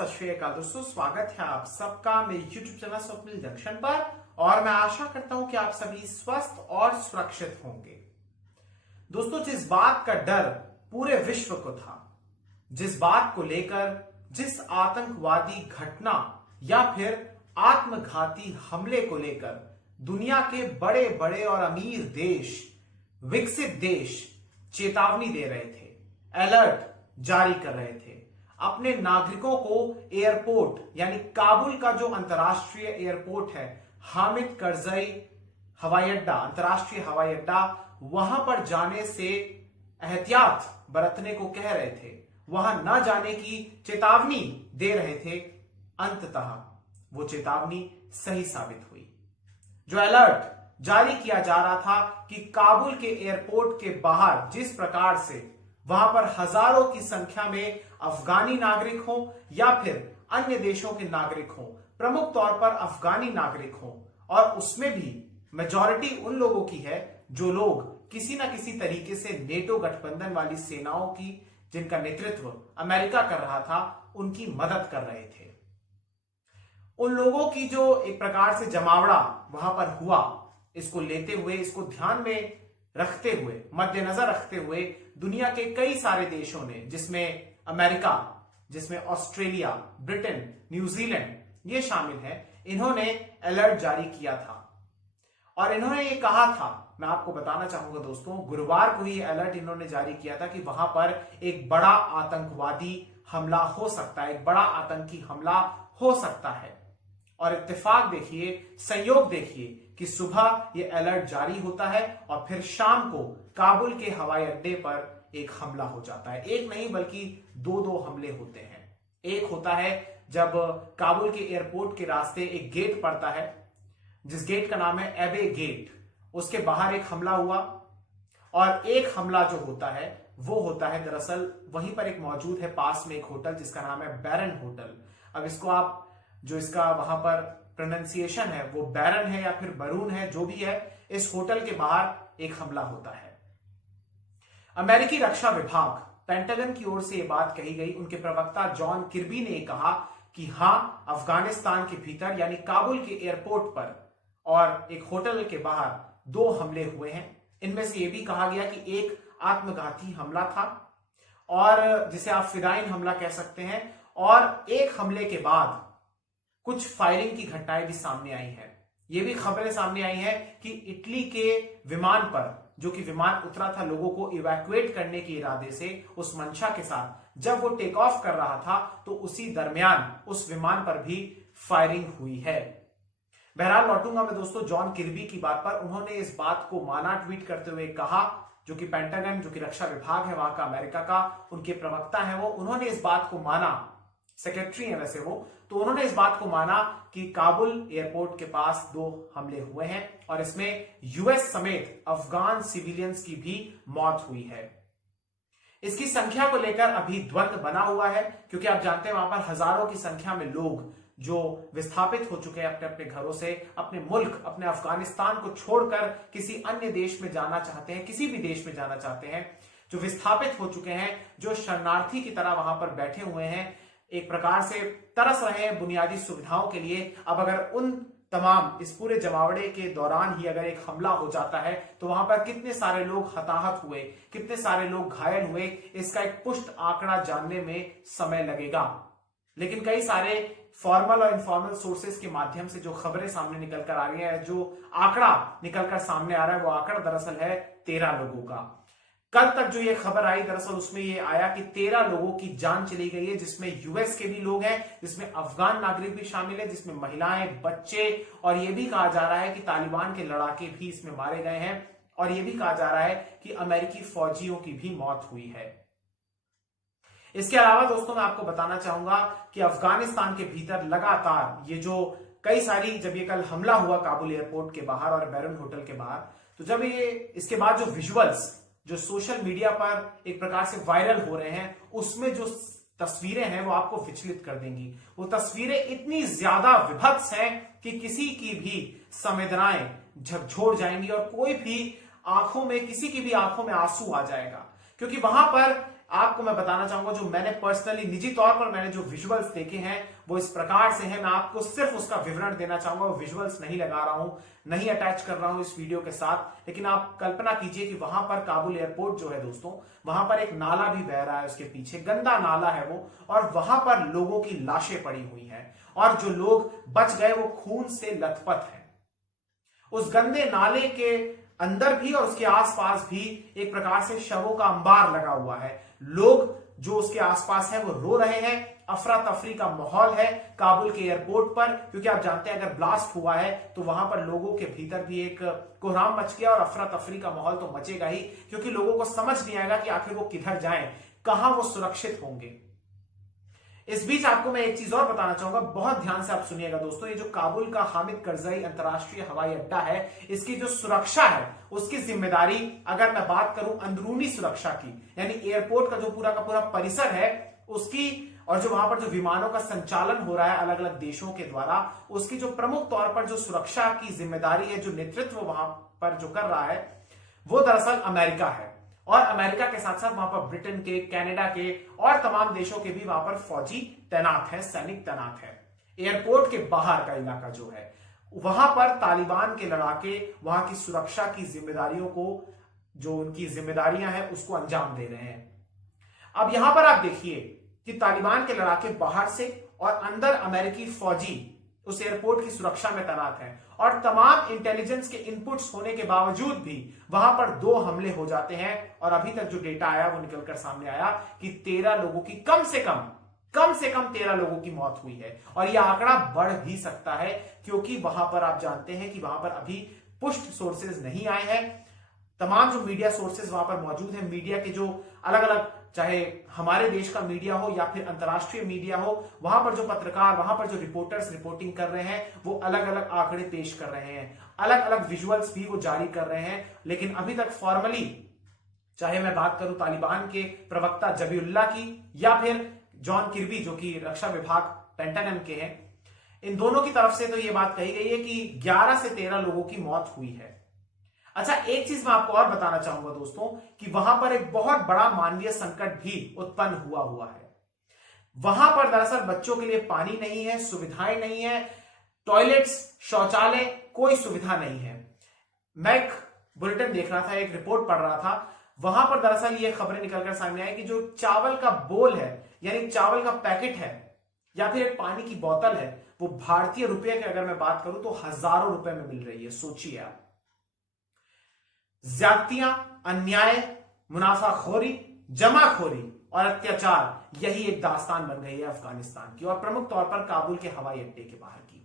सत श्री अकाल दोस्तों, स्वागत है आप सबका मेरे YouTube चैनल स्वप्निल जंक्शन पर। और मैं आशा करता हूं कि आप सभी स्वस्थ और सुरक्षित होंगे। दोस्तों, जिस बात का डर पूरे विश्व को था, जिस बात को लेकर, जिस आतंकवादी घटना या फिर आत्मघाती हमले को लेकर दुनिया के बड़े बड़े और अमीर देश, विकसित देश चेतावनी दे रहे थे, अलर्ट जारी कर रहे थे, अपने नागरिकों को एयरपोर्ट यानी काबुल का जो अंतर्राष्ट्रीय एयरपोर्ट है, हामिद करजई हवाई अड्डा, अंतर्राष्ट्रीय हवाई अड्डा, वहां पर जाने से एहतियात बरतने को कह रहे थे, वहां न जाने की चेतावनी दे रहे थे। अंततः वो चेतावनी सही साबित हुई। जो अलर्ट जारी किया जा रहा था कि काबुल के एयरपोर्ट के बाहर जिस प्रकार से वहां पर हजारों की संख्या में अफगानी नागरिक हो या फिर अन्य देशों के नागरिक हो, प्रमुख तौर पर अफगानी नागरिक हो, और उसमें भी मेजॉरिटी उन लोगों की है जो लोग किसी ना किसी तरीके से नेटो गठबंधन वाली सेनाओं की, जिनका नेतृत्व अमेरिका कर रहा था, उनकी मदद कर रहे थे। उन लोगों की जो एक प्रकार से जमावड़ा वहां पर हुआ, इसको लेते हुए, इसको ध्यान में रखते हुए, मद्देनजर रखते हुए दुनिया के कई सारे देशों ने, जिसमें अमेरिका, जिसमें ऑस्ट्रेलिया, ब्रिटेन, न्यूजीलैंड ये शामिल हैं, इन्होंने अलर्ट जारी किया था। और इन्होंने ये कहा था, मैं आपको बताना चाहूंगा दोस्तों, गुरुवार को ही अलर्ट इन्होंने जारी किया था कि वहां पर एक बड़ा आतंकवादी हमला हो सकता है, एक बड़ा आतंकी हमला हो सकता है। और इत्तेफाक देखिए, संयोग देखिए कि सुबह यह अलर्ट जारी होता है और फिर शाम को काबुल के हवाई अड्डे पर एक हमला हो जाता है। एक नहीं बल्कि दो हमले होते हैं। एक होता है जब काबुल के एयरपोर्ट के रास्ते एक गेट पड़ता है, जिस गेट का नाम है एबे गेट, उसके बाहर एक हमला हुआ। और एक हमला जो होता है वो होता है दरअसल वहीं पर एक मौजूद है पास में एक होटल जिसका नाम है बैरन होटल। अब इसको आप, जो इसका वहां पर प्रोनाउंसिएशन है वो बैरन है या फिर बरून है, जो भी है, इस होटल के बाहर एक हमला होता है। अमेरिकी रक्षा विभाग, पेंटागन की ओर से यह बात कही गई, उनके प्रवक्ता जॉन किर्बी ने कहा कि हां, अफगानिस्तान के भीतर यानी काबुल के एयरपोर्ट पर और एक होटल के बाहर 2 हमले हुए हैं। इनमें से यह भी कहा गया कि एक आत्मघाती हमला था, और जिसे आप फिदाइन हमला कह सकते हैं, और एक हमले के बाद कुछ फायरिंग की घटनाएं भी सामने आई हैं। ये भी खबरें सामने आई हैं कि इटली के विमान पर, जो कि विमान उतरा था लोगों को इवैक्यूएट करने के इरादे से, उस मंशा के साथ, जब वो टेक ऑफ कर रहा था तो उसी दरमियान उस विमान पर भी फायरिंग हुई है। बहरहाल लौटूंगा मैं दोस्तों जॉन किर्बी की बात पर। उन्होंने इस बात को माना, ट्वीट करते हुए कहा, जो कि पेंटागन, जो कि रक्षा विभाग है वहां का अमेरिका का, उनके प्रवक्ता है वो, उन्होंने इस बात को माना, सेक्रेटरी है वैसे वो, तो उन्होंने इस बात को माना कि काबुल एयरपोर्ट के पास 2 हमले हुए हैं और इसमें यूएस समेत अफगान सिविलियंस की भी मौत हुई है। इसकी संख्या को लेकर अभी द्वंद्व बना हुआ है, क्योंकि आप जानते हैं वहां पर हजारों की संख्या में लोग जो विस्थापित हो चुके हैं अपने अपने घरों से, अपने मुल्क, अपने अफगानिस्तान को छोड़कर किसी अन्य देश में जाना चाहते हैं, किसी भी देश में जाना चाहते हैं, जो विस्थापित हो चुके हैं, जो शरणार्थी की तरह वहां पर बैठे हुए हैं, एक प्रकार से तरस रहे हैं बुनियादी सुविधाओं के लिए। अब अगर उन तमाम, इस पूरे जमावड़े के दौरान ही अगर एक हमला हो जाता है तो वहां पर कितने सारे लोग हताहत हुए, कितने सारे लोग घायल हुए, इसका एक पुष्ट आंकड़ा जानने में समय लगेगा। लेकिन कई सारे फॉर्मल और इनफॉर्मल सोर्सेस के माध्यम से जो खबरें सामने निकल कर आ रही है, जो आंकड़ा निकलकर सामने आ रहा है, वो आंकड़ा दरअसल है 13 लोगों का। कल तक जो ये खबर आई, दरअसल उसमें ये आया कि 13 लोगों की जान चली गई है, जिसमें यूएस के भी लोग हैं, जिसमें अफगान नागरिक भी शामिल है, जिसमें महिलाएं, बच्चे, और ये भी कहा जा रहा है कि तालिबान के लड़ाके भी इसमें मारे गए हैं, और ये भी कहा जा रहा है कि अमेरिकी फौजियों की भी मौत हुई है। इसके अलावा दोस्तों मैं आपको बताना चाहूंगा कि अफगानिस्तान के भीतर लगातार ये जो कई सारी, जब ये कल हमला हुआ काबुल एयरपोर्ट के बाहर और बैरन होटल के बाहर, तो जब ये, इसके बाद जो विजुअल्स जो सोशल मीडिया पर एक प्रकार से वायरल हो रहे हैं, उसमें जो तस्वीरें हैं वो आपको विचलित कर देंगी। वो तस्वीरें इतनी ज्यादा विभत्स हैं कि किसी की भी संवेदनाएं झकझोर जाएंगी और कोई भी आंखों में, किसी की भी आंखों में आंसू आ जाएगा, क्योंकि वहां पर आपको मैं बताना चाहूंगा, जो मैंने पर्सनली निजी तौर पर मैंने जो विजुअल्स देखे हैं वो इस प्रकार से हैं। मैं आपको सिर्फ उसका विवरण देना चाहूंगा, वो विजुअल्स नहीं लगा रहा हूं, नहीं अटैच कर रहा हूं इस वीडियो के साथ। लेकिन आप कल्पना कीजिए कि वहां पर काबुल एयरपोर्ट जो है दोस्तों, वहां पर एक नाला भी बह रहा है, उसके पीछे गंदा नाला है वो, और वहां पर लोगों की लाशें पड़ी हुई हैं, और जो लोग बच गए वो खून से लथपथ हैं। उस गंदे नाले के अंदर भी और उसके आसपास भी एक प्रकार से शवों का अंबार लगा हुआ है। लोग जो उसके आसपास हैं वो रो रहे हैं, अफरा तफरी का माहौल है काबुल के एयरपोर्ट पर, क्योंकि आप जानते हैं अगर ब्लास्ट हुआ है तो वहां पर लोगों के भीतर भी एक कोहराम मच गया, और अफरा तफरी का माहौल तो मचेगा ही, क्योंकि लोगों को समझ नहीं आएगा कि आखिर वो किधर जाएं, कहां वो सुरक्षित होंगे। इस बीच आपको मैं एक चीज और बताना चाहूंगा, बहुत ध्यान से आप सुनिएगा दोस्तों। ये जो काबुल का हामिद करजई अंतरराष्ट्रीय हवाई अड्डा है, इसकी जो सुरक्षा है उसकी जिम्मेदारी, अगर मैं बात करूं अंदरूनी सुरक्षा की, यानी एयरपोर्ट का जो पूरा का पूरा परिसर है उसकी, और जो वहां पर जो विमानों का संचालन हो रहा है अलग अलग देशों के द्वारा, उसकी जो प्रमुख तौर पर जो सुरक्षा की जिम्मेदारी है, जो नेतृत्व वहां पर जो कर रहा है, वो दरअसल अमेरिका है। और अमेरिका के साथ साथ वहां पर ब्रिटेन के, कनाडा के और तमाम देशों के भी वहां पर फौजी तैनात है, सैनिक तैनात है। एयरपोर्ट के बाहर का इलाका जो है, वहां पर तालिबान के लड़ाके वहां की सुरक्षा की जिम्मेदारियों को, जो उनकी जिम्मेदारियां हैं, उसको अंजाम दे रहे हैं। अब यहां पर आप देखिए कि तालिबान के लड़ाके बाहर से और अंदर अमेरिकी फौजी उस एयरपोर्ट की सुरक्षा में तैनात हैं, और तमाम इंटेलिजेंस के इनपुट्स होने के बावजूद भी वहां पर 2 हमले हो जाते हैं। और अभी तक जो डेटा आया वो निकलकर सामने आया कि 13 लोगों की, कम से कम 13 लोगों की मौत हुई है, और यह आंकड़ा बढ़ भी सकता है, क्योंकि वहां पर आप जानते हैं कि वहां पर अभी पुष्ट सोर्सेज नहीं आए हैं। तमाम जो मीडिया सोर्सेज वहां पर मौजूद हैं, मीडिया के जो अलग अलग, चाहे हमारे देश का मीडिया हो या फिर अंतर्राष्ट्रीय मीडिया हो, वहां पर जो पत्रकार, वहां पर जो रिपोर्टर्स रिपोर्टिंग कर रहे हैं, वो अलग अलग आंकड़े पेश कर रहे हैं, अलग अलग विजुअल्स भी वो जारी कर रहे हैं। लेकिन अभी तक फॉर्मली, चाहे मैं बात करूं तालिबान के प्रवक्ता जबीउल्लाह की या फिर जॉन किर्बी जो कि रक्षा विभाग पेंटागन के हैं, इन दोनों की तरफ से तो यह बात कही गई है कि 11 से 13 लोगों की मौत हुई है। अच्छा, एक चीज मैं आपको और बताना चाहूंगा दोस्तों, कि वहां पर एक बहुत बड़ा मानवीय संकट भी उत्पन्न हुआ है। वहां पर दरअसल बच्चों के लिए पानी नहीं है, सुविधाएं नहीं है, टॉयलेट्स, शौचालय, कोई सुविधा नहीं है। मैं एक बुलेटिन देख रहा था, एक रिपोर्ट पढ़ रहा था, वहां पर दरअसल ये खबरें निकलकर सामने आई कि जो चावल का बोल है, यानी चावल का पैकेट है या फिर एक पानी की बोतल है, वो भारतीय रुपये की अगर मैं बात करूं तो हजारों रुपए में मिल रही है। सोचिए आप, ज्यादतियां, अन्याय, मुनाफाखोरी, जमाखोरी और अत्याचार, यही एक दास्तान बन गई है अफगानिस्तान की, और प्रमुख तौर पर काबुल के हवाई अड्डे के बाहर की।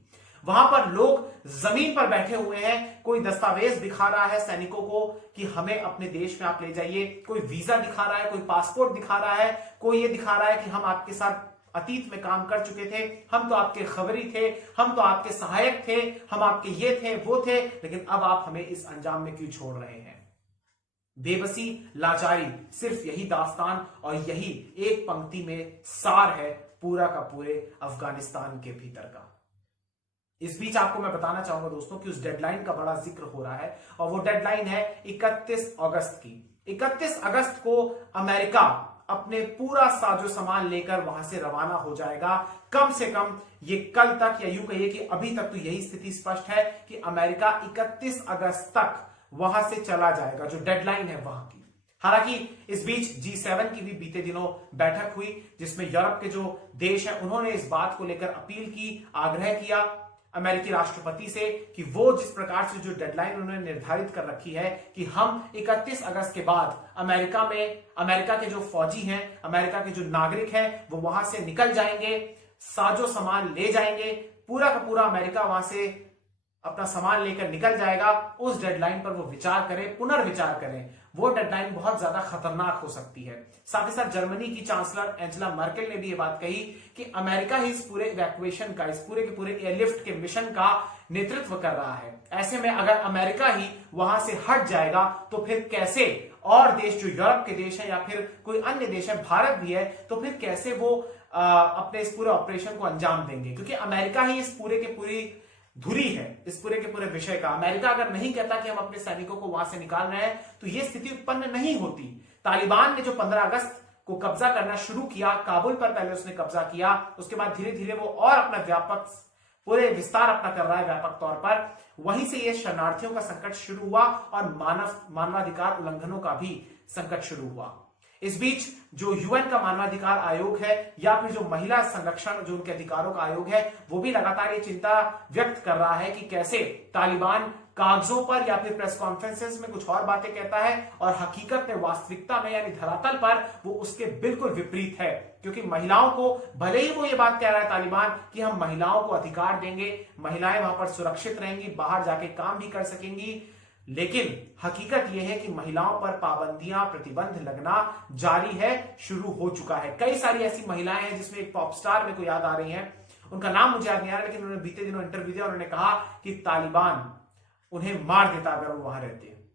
वहां पर लोग जमीन पर बैठे हुए हैं, कोई दस्तावेज दिखा रहा है सैनिकों को कि हमें अपने देश में आप ले जाइए, कोई वीजा दिखा रहा है, कोई पासपोर्ट दिखा रहा है, कोई ये दिखा रहा है कि हम आपके साथ अतीत में काम कर चुके थे, हम तो आपके खबरी थे, हम तो आपके सहायक थे, हम आपके ये थे वो थे, लेकिन अब आप हमें इस अंजाम में क्यों छोड़ रहे हैं। बेबसी, लाचारी, सिर्फ यही दास्तान और यही एक पंक्ति में सार है पूरा का पूरे अफगानिस्तान के भीतर का। इस बीच आपको मैं बताना चाहूंगा दोस्तों कि उस डेडलाइन का बड़ा जिक्र हो रहा है, और वो डेडलाइन है 31 अगस्त की। 31 अगस्त को अमेरिका अपने पूरा साजो सामान लेकर वहां से रवाना हो जाएगा। कम से कम ये कल तक, या यूं कहिए कि अभी तक तो यही स्थिति स्पष्ट है कि अमेरिका 31 अगस्त तक वहां से चला जाएगा, जो डेडलाइन है वहां की। हालांकि इस बीच G7 की भी बीते दिनों बैठक हुई, जिसमें यूरोप के जो देश हैं उन्होंने इस बात को लेकर अपील की, आग्रह किया अमेरिकी राष्ट्रपति से कि वो जिस प्रकार से जो डेडलाइन उन्होंने निर्धारित कर रखी है कि हम 31 अगस्त के बाद अमेरिका के जो फौजी हैं, अमेरिका के जो नागरिक हैं, वो वहां से निकल जाएंगे, साजो सामान ले जाएंगे, पूरा का पूरा अमेरिका वहां से अपना सामान लेकर निकल जाएगा। उस डेडलाइन पर वो विचार करें, पुनर्विचार करें। वो डेडलाइन बहुत ज्यादा खतरनाक हो सकती है। साथ ही साथ जर्मनी की चांसलर एंजेला मर्केल ने भी ये बात कही कि अमेरिका ही इस पूरे इवैक्यूएशन का, इस पूरे के पूरे एयरलिफ्ट के मिशन का नेतृत्व कर रहा है। ऐसे में अगर अमेरिका ही वहां से हट जाएगा तो फिर कैसे और देश, जो यूरोप के देश है या फिर कोई अन्य देश है, भारत भी है, तो फिर कैसे वो अपने इस पूरे ऑपरेशन को अंजाम देंगे, क्योंकि अमेरिका ही इस पूरे के पूरी धुरी है, इस पूरे के पूरे विषय का। अमेरिका अगर नहीं कहता कि हम अपने सैनिकों को वहां से निकाल रहे हैं तो यह स्थिति उत्पन्न नहीं होती। तालिबान ने जो 15 अगस्त को कब्जा करना शुरू किया, काबुल पर पहले उसने कब्जा किया, उसके बाद धीरे धीरे वो और अपना व्यापक पूरे विस्तार अपना कर रहा है व्यापक तौर पर। वहीं से ये शरणार्थियों का संकट शुरू हुआ और मानवाधिकार उल्लंघनों का भी संकट शुरू हुआ। इस बीच जो यूएन का मानवाधिकार आयोग है या फिर जो महिला संरक्षण जो उनके अधिकारों का आयोग है, वो भी लगातार ये चिंता व्यक्त कर रहा है कि कैसे तालिबान कागजों पर या फिर प्रेस कॉन्फ्रेंसेस में कुछ और बातें कहता है और हकीकत में वास्तविकता में यानी धरातल पर वो उसके बिल्कुल विपरीत है। क्योंकि महिलाओं को, भले ही वो ये बात कह रहा है तालिबान कि हम महिलाओं को अधिकार देंगे, महिलाएं वहां पर सुरक्षित रहेंगी, बाहर जाके काम भी कर सकेंगी, लेकिन हकीकत यह है कि महिलाओं पर पाबंदियां, प्रतिबंध लगना जारी है, शुरू हो चुका है। कई सारी ऐसी महिलाएं हैं जिसमें एक पॉप स्टार मेरे को याद आ रही हैं, उनका नाम मुझे याद नहीं आ रहा, लेकिन उन्होंने बीते दिनों इंटरव्यू दिया, उन्होंने कहा कि तालिबान उन्हें मार देता अगर वो वहां रहते हैं।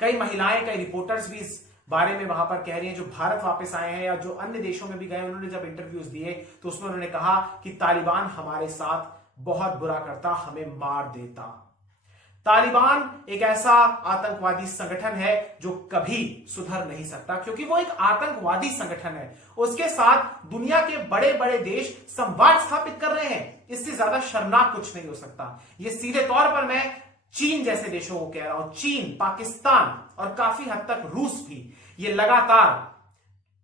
कई महिलाएं, कई रिपोर्टर्स भी इस बारे में वहां पर कह रही हैं, जो भारत वापस आए हैं या जो अन्य देशों में भी गए, उन्होंने जब इंटरव्यूज दिए तो उसमें उन्होंने कहा कि तालिबान हमारे साथ बहुत बुरा करता, हमें मार देता। तालिबान एक ऐसा आतंकवादी संगठन है जो कभी सुधर नहीं सकता, क्योंकि वो एक आतंकवादी संगठन है। उसके साथ दुनिया के बड़े बड़े देश संवाद स्थापित कर रहे हैं। इससे ज्यादा शर्मनाक कुछ नहीं हो सकता। ये सीधे तौर पर मैं चीन जैसे देशों को कह रहा हूं, चीन, पाकिस्तान और काफी हद तक रूस भी, ये लगातार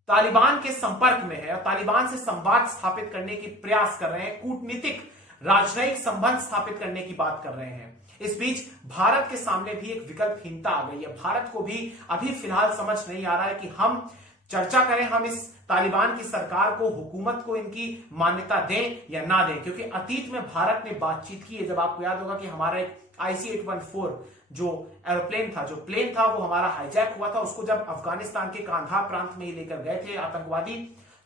तालिबान के संपर्क में है और तालिबान से संवाद स्थापित करने की प्रयास कर रहे हैं, कूटनीतिक राजनयिक संबंध स्थापित करने की बात कर रहे हैं। इस बीच भारत के सामने भी एक विकल्पहीनता आ गई है। भारत को भी अभी फिलहाल समझ नहीं आ रहा है कि हम चर्चा करें, हम इस तालिबान की सरकार को, हुकूमत को इनकी मान्यता दें या ना दें, क्योंकि अतीत में भारत ने बातचीत की है। जब आपको याद होगा कि हमारा एक IC-814 जो एरोप्लेन था, जो प्लेन था, वो हमारा हाईजैक हुआ था। उसको जब अफगानिस्तान के कांधार प्रांत में ही लेकर गए थे आतंकवादी,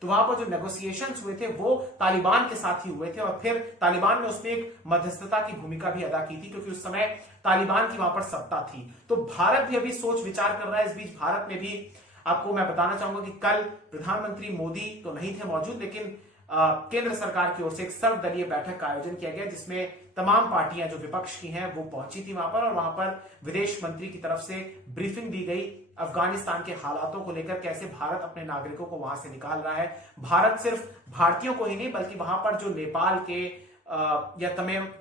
तो वहां पर जो नेगोशिएशंस हुए थे वो तालिबान के साथ ही हुए थे और फिर तालिबान ने उसमें एक मध्यस्थता की भूमिका भी अदा की थी, क्योंकि उस समय तालिबान की वहां पर सत्ता थी। तो भारत भी अभी सोच विचार कर रहा है। इस बीच भारत में भी आपको मैं बताना चाहूंगा कि कल प्रधानमंत्री मोदी तो नहीं थे मौजूद, लेकिन केंद्र सरकार की ओर से एक सर्वदलीय बैठक का आयोजन किया गया, जिसमें तमाम पार्टियां जो विपक्ष की हैं वो पहुंची थी वहां पर, और वहां पर विदेश मंत्री की तरफ से ब्रीफिंग दी गई अफगानिस्तान के हालातों को लेकर, कैसे भारत अपने नागरिकों को वहां से निकाल रहा है। भारत सिर्फ भारतीयों को ही नहीं, बल्कि वहां पर जो नेपाल के या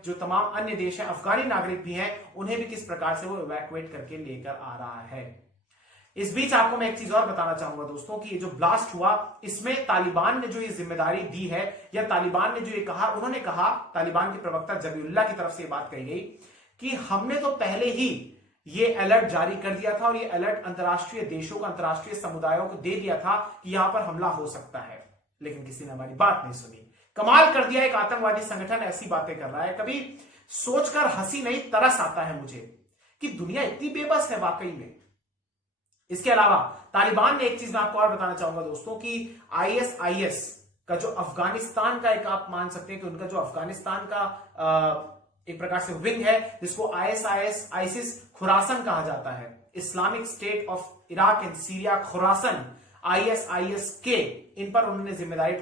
जो तमाम अन्य देश हैं, अफगानी नागरिक भी हैं, उन्हें भी किस प्रकार से वो इवैक्यूएट करके लेकर आ रहा है। इस बीच आपको मैं एक चीज और बताना चाहूंगा दोस्तों कि ये जो ब्लास्ट हुआ, इसमें तालिबान ने जो ये जिम्मेदारी दी है या तालिबान ने जो ये कहा, उन्होंने कहा, तालिबान के प्रवक्ता जबीउल्लाह की तरफ से ये बात कही गई कि हमने तो पहले ही ये अलर्ट जारी कर दिया था और ये अलर्ट अंतर्राष्ट्रीय देशों को, अंतर्राष्ट्रीय समुदायों को दे दिया था कि यहां पर हमला हो सकता है, लेकिन किसी ने हमारी बात नहीं सुनी। कमाल कर दिया, एक आतंकवादी संगठन ऐसी बातें कर रहा है। कभी सोचकर हंसी नहीं, तरस आता है मुझे कि दुनिया इतनी बेबस है वाकई में। इसके अलावा तालिबान ने एक चीज मैं आपको और बताना चाहूंगा दोस्तों कि ISIS का जो अफगानिस्तान का, एक आप मान सकते हैं कि उनका जो अफगानिस्तान का एक प्रकार से विंग है, जिसको ISIS खुरासन कहा जाता है, Islamic state of Iraq and Syria Khurasan, ISIS के, इन पर उन्होंने जिम्मेदारी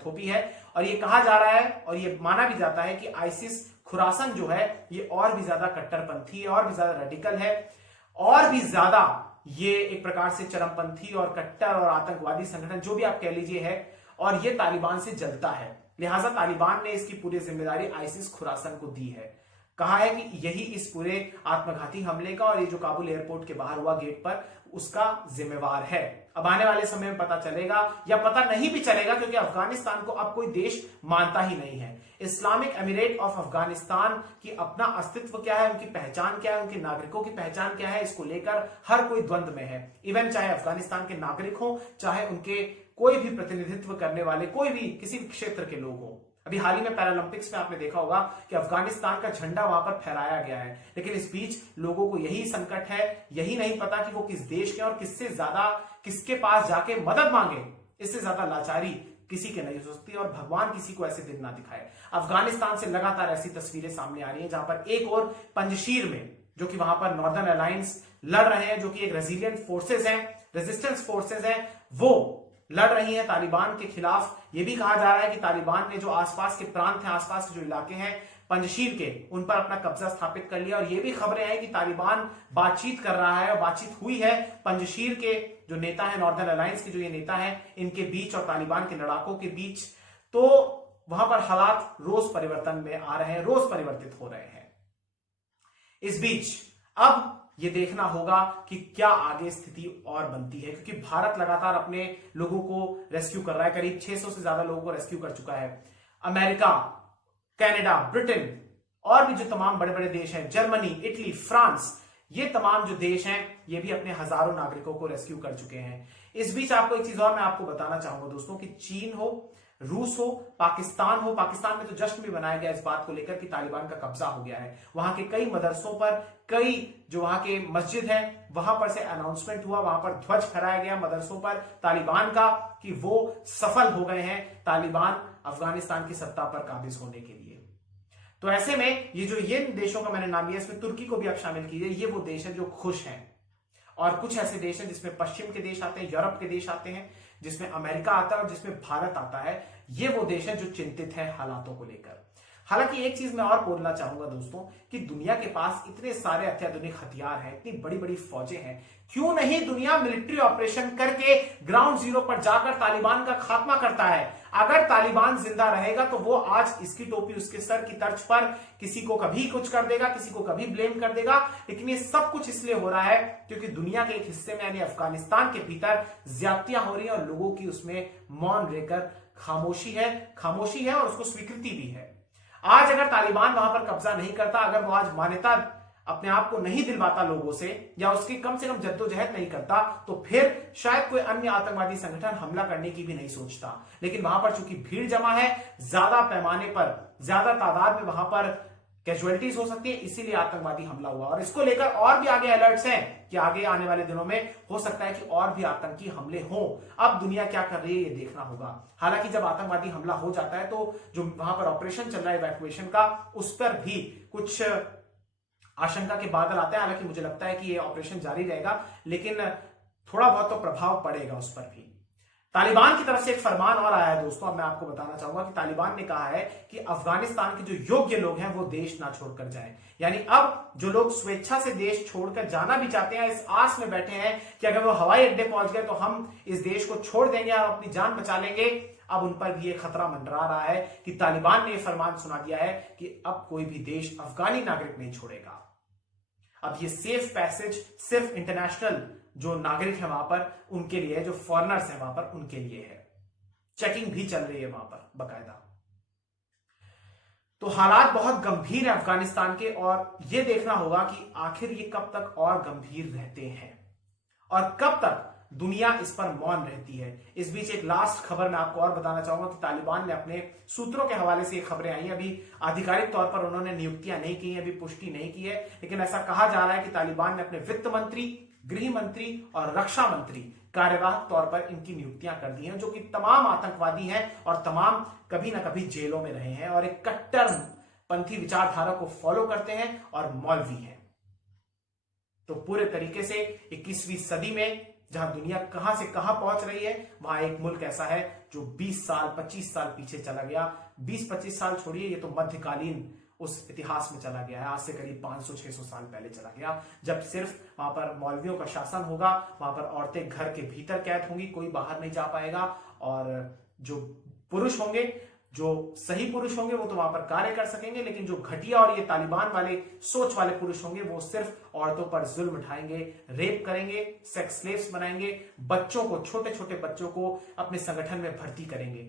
थोपी है। और ये कहा जा रहा है और ये माना भी जाता है कि आईसिस खुरासन जो है ये और भी ज्यादा कट्टरपंथी है, और भी ज्यादा रेडिकल है, और भी ज्यादा ये एक प्रकार से चरमपंथी और कट्टर और आतंकवादी संगठन जो भी आप कह लीजिए है, और ये तालिबान से जलता है। लिहाजा तालिबान ने इसकी पूरी जिम्मेदारी आईसिस खुरासन को दी है। कहा है कि यही इस पूरे आत्मघाती हमले का और ये जो काबुल एयरपोर्ट के बाहर हुआ गेट पर, उसका जिम्मेवार है। अब आने वाले समय में पता चलेगा या पता नहीं भी चलेगा, क्योंकि अफगानिस्तान को अब कोई देश मानता ही नहीं है। इस्लामिक एमिरेट ऑफ अफगानिस्तान की अपना अस्तित्व क्या है, उनकी पहचान क्या है, उनके नागरिकों की पहचान क्या है, इसको लेकर हर कोई द्वंद्व में है। इवन चाहे अफगानिस्तान के नागरिक हो, चाहे उनके कोई भी प्रतिनिधित्व करने वाले, कोई भी किसी भी क्षेत्र के लोग हो। अभी हाल ही में पैरालंपिक्स में आपने देखा होगा कि अफगानिस्तान का झंडा वहां पर फहराया गया है, लेकिन इस बीच लोगों को यही संकट है, यही नहीं पता कि वो किस देश के और किससे ज्यादा किसके पास जाके मदद मांगे। इससे ज्यादा लाचारी किसी के नहीं हो सकती, और भगवान किसी को ऐसे दिन ना दिखाए। अफगानिस्तान से लगातार ऐसी तस्वीरें सामने आ रही हैं, जहां पर एक और पंजशीर में, जो कि वहां पर नॉर्दर्न अलायंस लड़ रहे हैं, जो कि एक रेजिलियंट फोर्सेज हैं, रेजिस्टेंस फोर्सेज हैं, वो लड़ रही है तालिबान के खिलाफ। यह भी कहा जा रहा है कि तालिबान ने जो आसपास के प्रांत हैं, आसपास के जो इलाके हैं पंजशीर के, उन पर अपना कब्जा स्थापित कर लिया। और ये भी खबरें हैं कि तालिबान बातचीत कर रहा है, और बातचीत हुई है पंजशीर के जो नेता है, नॉर्दर्न अलायंस के जो ये नेता है, इनके बीच और तालिबान के लड़ाकों के बीच, तो वहां पर हालात रोज परिवर्तन में आ रहे हैं, रोज परिवर्तित हो रहे हैं। इस बीच अब ये देखना होगा कि क्या आगे स्थिति और बनती है, क्योंकि भारत लगातार अपने लोगों को रेस्क्यू कर रहा है। करीब 600 से ज्यादा लोगों को रेस्क्यू कर चुका है। अमेरिका, कनाडा, ब्रिटेन और भी जो तमाम बड़े बड़े देश हैं, जर्मनी, इटली, फ्रांस, ये तमाम जो देश हैं, ये भी अपने हजारों नागरिकों को रेस्क्यू कर चुके हैं। इस बीच आपको एक चीज और मैं आपको बताना चाहूंगा दोस्तों, कि चीन हो, रूस हो, पाकिस्तान हो, पाकिस्तान में तो जश्न भी मनाया गया इस बात को लेकर कि तालिबान का कब्जा हो गया है। वहां के कई मदरसों पर, कई जो वहां के मस्जिद हैं, वहां पर से अनाउंसमेंट हुआ, वहां पर ध्वज फहराया गया मदरसों पर तालिबान का, कि वो सफल हो गए हैं तालिबान अफगानिस्तान की सत्ता पर काबिज होने के लिए। तो ऐसे में ये देशों का मैंने नाम लिया, इसमें तुर्की को भी आप शामिल कीजिए, ये वो देश है जो खुश हैं। और कुछ ऐसे देश हैं जिसमें पश्चिम के देश आते हैं, यूरोप के देश आते हैं, जिसमें अमेरिका आता है और जिसमें भारत आता है। ये वो देश है जो चिंतित है हालातों को लेकर। हालांकि एक चीज मैं और बोलना चाहूंगा दोस्तों, कि दुनिया के पास इतने सारे अत्याधुनिक हथियार हैं, इतनी बड़ी बड़ी फौजें हैं, क्यों नहीं दुनिया मिलिट्री ऑपरेशन करके ग्राउंड जीरो पर जाकर तालिबान का खात्मा करता है। अगर तालिबान जिंदा रहेगा तो वो आज इसकी टोपी उसके सर की तर्ज पर किसी को कभी कुछ कर देगा, किसी को कभी ब्लेम कर देगा। लेकिन ये सब कुछ इसलिए हो रहा है क्योंकि दुनिया के एक हिस्से में यानी अफगानिस्तान के भीतर ज्यादतियां हो रही हैं और लोगों की उसमें मौन रहकर खामोशी है और उसको स्वीकृति भी है। आज अगर तालिबान वहां पर कब्जा नहीं करता, अगर वो आज मान्यता अपने आप को नहीं दिलवाता लोगों से, या उसकी कम से कम जद्दोजहद नहीं करता, तो फिर शायद कोई अन्य आतंकवादी संगठन हमला करने की भी नहीं सोचता। लेकिन वहां पर चूंकि भीड़ जमा है, ज्यादा पैमाने पर, ज्यादा तादाद में वहां पर कैजुअलिटीज हो सकती है, इसीलिए आतंकवादी हमला हुआ। और इसको लेकर और भी आगे अलर्ट्स हैं कि आगे आने वाले दिनों में हो सकता है कि और भी आतंकी हमले हों। अब दुनिया क्या कर रही है ये देखना होगा। हालांकि जब आतंकवादी हमला हो जाता है तो जो वहां पर ऑपरेशन चल रहा है इवैक्यूएशन का, उस पर भी कुछ आशंका के बादल आते हैं। हालांकि मुझे लगता है कि ये ऑपरेशन जारी रहेगा, लेकिन थोड़ा बहुत तो प्रभाव पड़ेगा उस पर भी। तालिबान की तरफ से एक फरमान और आया है दोस्तों, अब मैं आपको बताना चाहूंगा कि तालिबान ने कहा है कि अफगानिस्तान के जो योग्य लोग हैं वो देश ना छोड़कर जाएं। यानी अब जो लोग स्वेच्छा से देश छोड़कर जाना भी चाहते हैं, इस आस में बैठे हैं कि अगर वो हवाई अड्डे पहुंच गए तो हम इस देश को छोड़ देंगे और अपनी जान बचा लेंगे, अब उन पर भी ये खतरा मंडरा रहा है कि तालिबान ने यह फरमान सुना दिया है कि अब कोई भी देश अफगानी नागरिक नहीं छोड़ेगा। अब ये सेफ पैसेज सिर्फ इंटरनेशनल जो नागरिक है वहां पर उनके लिए है, जो फॉरेनर्स हैं वहां पर उनके लिए है। चेकिंग भी चल रही है वहां पर बकायदा। तो हालात बहुत गंभीर है अफगानिस्तान के, और यह देखना होगा कि आखिर ये कब तक और गंभीर रहते हैं और कब तक दुनिया इस पर मौन रहती है। इस बीच एक लास्ट खबर मैं आपको और बताना चाहूंगा कि तालिबान ने अपने सूत्रों के हवाले से ये खबरें आई हैं, अभी आधिकारिक तौर पर उन्होंने नियुक्तियां नहीं की हैं, अभी पुष्टि नहीं की है, लेकिन ऐसा कहा जा रहा है कि तालिबान ने अपने वित्त मंत्री, गृह मंत्री और रक्षा मंत्री कार्यवाहक तौर पर इनकी नियुक्तियां कर दी हैं, जो कि तमाम आतंकवादी हैं और तमाम कभी ना कभी जेलों में रहे हैं और एक कट्टरपंथी विचारधारा को फॉलो करते हैं और मौलवी हैं। तो पूरे तरीके से 21वीं सदी में जहां दुनिया कहां से कहां पहुंच रही है, वहां एक मुल्क ऐसा है जो 20 साल 25 साल पीछे चला गया। 20-25 साल छोड़िए, ये तो मध्यकालीन उस इतिहास में चला गया है, आज से करीब 500-600 साल पहले चला गया, जब सिर्फ वहां पर मौलवियों का शासन होगा, वहां पर औरतें घर के भीतर कैद होंगी, कोई बाहर नहीं जा पाएगा, और जो पुरुष होंगे, जो सही पुरुष होंगे वो तो वहां पर कार्य कर सकेंगे, लेकिन जो घटिया और ये तालिबान वाले सोच वाले पुरुष होंगे वो सिर्फ औरतों पर जुल्म उठाएंगे, रेप करेंगे, सेक्स स्लेव्स बनाएंगे, बच्चों को, छोटे छोटे बच्चों को अपने संगठन में भर्ती करेंगे।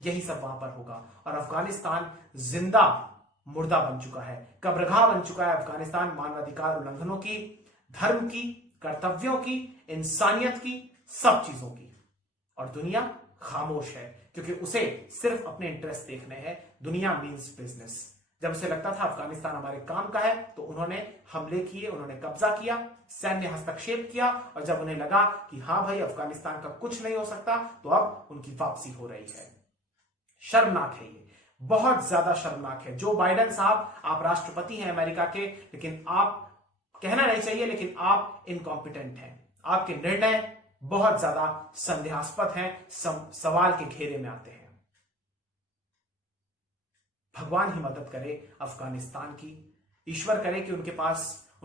यही सब वहां पर होगा और अफगानिस्तान जिंदा मुर्दा बन चुका है, कब्रगाह बन चुका है अफगानिस्तान, मानवाधिकार उल्लंघनों की, धर्म की, कर्तव्यों की, इंसानियत की, सब चीजों की। और दुनिया खामोश है क्योंकि उसे सिर्फ अपने इंटरेस्ट देखने हैं। दुनिया मीन्स बिजनेस। जब उसे लगता था अफगानिस्तान हमारे काम का है तो उन्होंने हमले किए, उन्होंने कब्जा किया, सैन्य हस्तक्षेप किया, और जब उन्हें लगा कि हां भाई अफगानिस्तान का कुछ नहीं हो सकता तो अब उनकी वापसी हो रही है। शर्मनाक है, ये बहुत ज्यादा शर्मनाक है। जो बाइडेन साहब, आप राष्ट्रपति हैं अमेरिका के, लेकिन आप, कहना नहीं चाहिए लेकिन आप इनकॉम्पिटेंट हैं। आपके निर्णय बहुत ज्यादा संदेहास्पद हैं, सवाल के घेरे में आते हैं। भगवान ही मदद करे अफगानिस्तान की, ईश्वर करे कि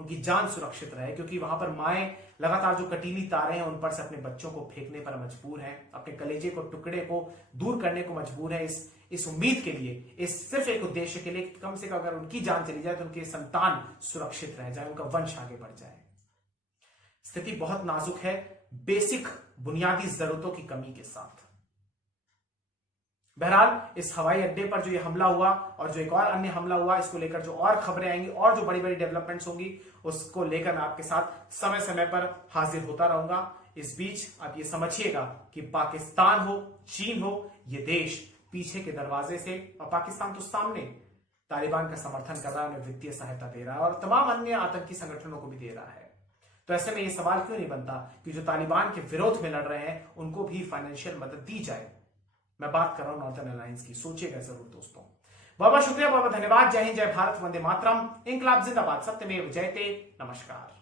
उनकी जान सुरक्षित रहे, क्योंकि वहां पर माएं लगातार जो कटीली तारें हैं उन पर से अपने बच्चों को फेंकने पर मजबूर हैं, अपने कलेजे को टुकड़े को दूर करने को मजबूर है इस उम्मीद के लिए, इस सिर्फ एक उद्देश्य के लिए कि कम से कम अगर उनकी जान चली जाए तो उनके संतान सुरक्षित रह जाए, उनका वंश आगे बढ़ जाए। स्थिति बहुत नाजुक है बेसिक बुनियादी जरूरतों की कमी के साथ। बहरहाल इस हवाई अड्डे पर जो ये हमला हुआ और जो एक और अन्य हमला हुआ, इसको लेकर जो और खबरें आएंगी और जो बड़ी बड़ी डेवलपमेंट्स होंगी उसको लेकर मैं आपके साथ समय समय पर हाजिर होता रहूंगा। इस बीच आप ये समझिएगा कि पाकिस्तान हो, चीन हो, ये देश पीछे के दरवाजे से, और पाकिस्तान तो सामने तालिबान का समर्थन कर रहा है, उन्हें वित्तीय सहायता दे रहा है और तमाम अन्य आतंकी संगठनों को भी दे रहा है। तो ऐसे में ये सवाल क्यों नहीं बनता कि जो तालिबान के विरोध में लड़ रहे हैं उनको भी फाइनेंशियल मदद दी जाए। मैं बात कर रहा हूं नॉर्थर्न अलायंस की, सोचिएगा जरूर दोस्तों। बहुत बहुत शुक्रिया, बहुत बहुत धन्यवाद। जय हिंद, जय भारत, वंदे मातरम, इंकलाब जिंदाबाद, सत्यमेव जयते, नमस्कार।